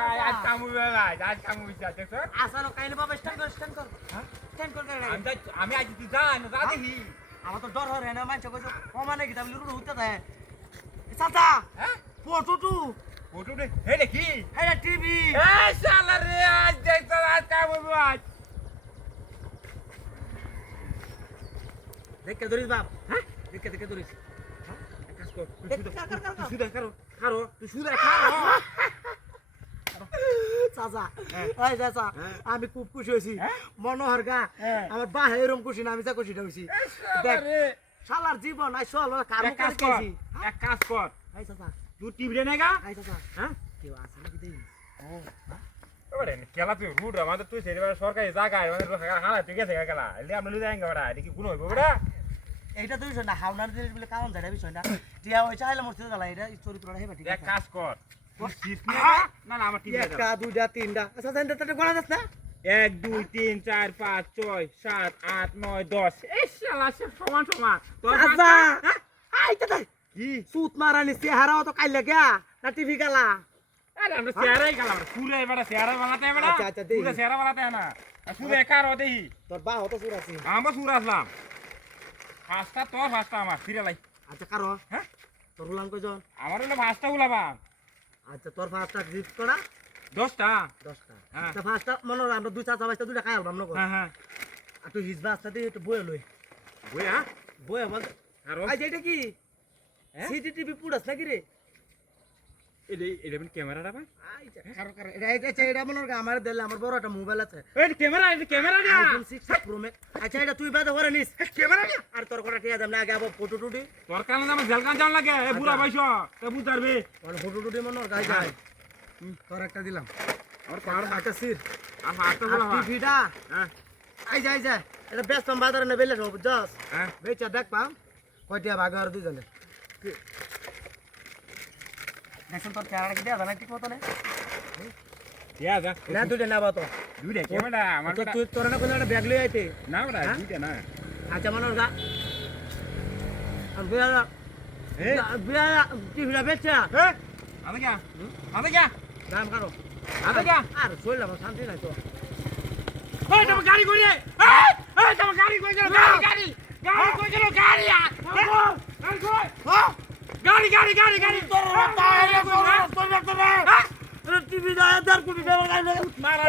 ভাই আজ কামু ভাই আজ কামু বিচার দেখছ আসানো কাইলে বাবা স্ট্যান্ড কর হ্যাঁ স্ট্যান্ড কর আমি আজ তুই যা না দেখি আমার তো ডর হয় না মানছে কইছো কমানে কি তাহলে লুটু হতে দেয় চাচা হ্যাঁ ফটো ফটো দে হে দেখি এটা টিভি এই শালা রে আজ দেখছ আজ কামু ভাই দেখে ধরিস বাপ হ্যাঁ দেখে ধরিস কাজ কর কর সুদা খারো তুই সুদা খারো চাচা এই চাচা আমি খুব খুশি হইছি মনোহর গা আমার বাহে এরকম খুশি না আমি যা খুশিটা হইছি দেখ শালার জীবন আই চল কারো কাজ কইছি এক কাজ কর এই চাচা তুই টিভি রে নেগা এই চাচা হ্যাঁ কেউ আছে নাকি দেই ওরে কেলা তুই রুড আমাদের তুই সেরিবার সরকারি জায়গায় মানে হালা তুই গেছে কেলা এলি আমরা লই যাইঙ্গা বড়া এটা কি গুণ হইবো বড়া এইটা তুই না হাওনার দিলে বলে কামন যায় বিষয় না টিয়া ওই চাইলে মরতে দালা এটা চরিত্রটা হেবা ঠিক এক কাজ কর না না আমার টিভি একটা দুইটা তিনটা আচ্ছা জানতে তো গোনা যাস না 1 2 3 4 5 6 7 8 9 10 এই শালা সমান তোর আচ্ছা আইতা তাই কি সুত মারানি চেহারাও তো কাইলে গা না টিভি গালা আরে আমরা চেহারাই গেলাম পুরো এবারে চেহারা বানাতে হবে না আচ্ছা, দেখি। পুরো চেহারা বানাতে হয় না শুধু একার দেই তোর বা হতো সুর আছে আমরা সুর আসলাম ফাস্টটা তোর ফাস্টটা আমার ফিরে আচ্ছা কারো হ্যাঁ তোর উলান কয়জন আমার হলো ফাস্টটা গুলাবা আচ্ছা তোর ফার্স্টটা জিত করা 10টা 10টা হ্যাঁ। আচ্ছা ফার্স্টটা মনে হয় আমরা দুই চার চাবাইটা দুইটা খাই আলবাম নগর হ্যাঁ আর তুই হিজবা আস্তে দিয়ে একটু বয়ে লই বইয়া বয়ে বল আর আজ এটা কি সিসিটিভি পুরাস নাকি রে এটা ক্যামেরাটা ভাই এটা মনে হয় আমার দিলে আমার বড় একটা মোবাইল আছে এই ক্যামেরা দিয়া iPhone 6 Pro Max আচ্ছা এটা তুই বাদে করে নিস ক্যামেরা দিয়া আর তোর কটা টিয়া দাম না আগে আবার ফটো টুটি তোর কারণে আমার জেলখান জান লাগে এ বুড়া বয়স তে বুঝারবে মানে ফটো টুটি মনে হয় গাই যায় তোর একটা দিলাম আর পার একটা সির আর হাতটা বলা আর টিভিটা হ্যাঁ আই যায় এটা ব্যস্ত বাজারে না বেলে সব জাস হ্যাঁ বেচা দেখ পাম কয়টা ভাগ আর দুজনে দেখুন তোর চেহারা কি দেয়া জানা ঠিক মতো না ইয়া যা না দুইটা না বাতো দুইটা ক্যামেরা আমার তো তুই তোর না কোনো একটা ব্যাগ লই আইতে না বড়া দুইটা না আচ্ছা মনোর গা আর বিয়া বিয়া টিভিটা বেচা হ্যাঁ আদা গয়া দাম কারো আদা গয়া আর শৈল আমার শান্তি নাই তো এই তোমার গাড়ি কই রে এই তোমার গাড়ি কই গেল গাড়ি কই গেল গাড়ি আর কই গাড়ি তোর টিভি দায় দার কোটি বেলা নাই মারা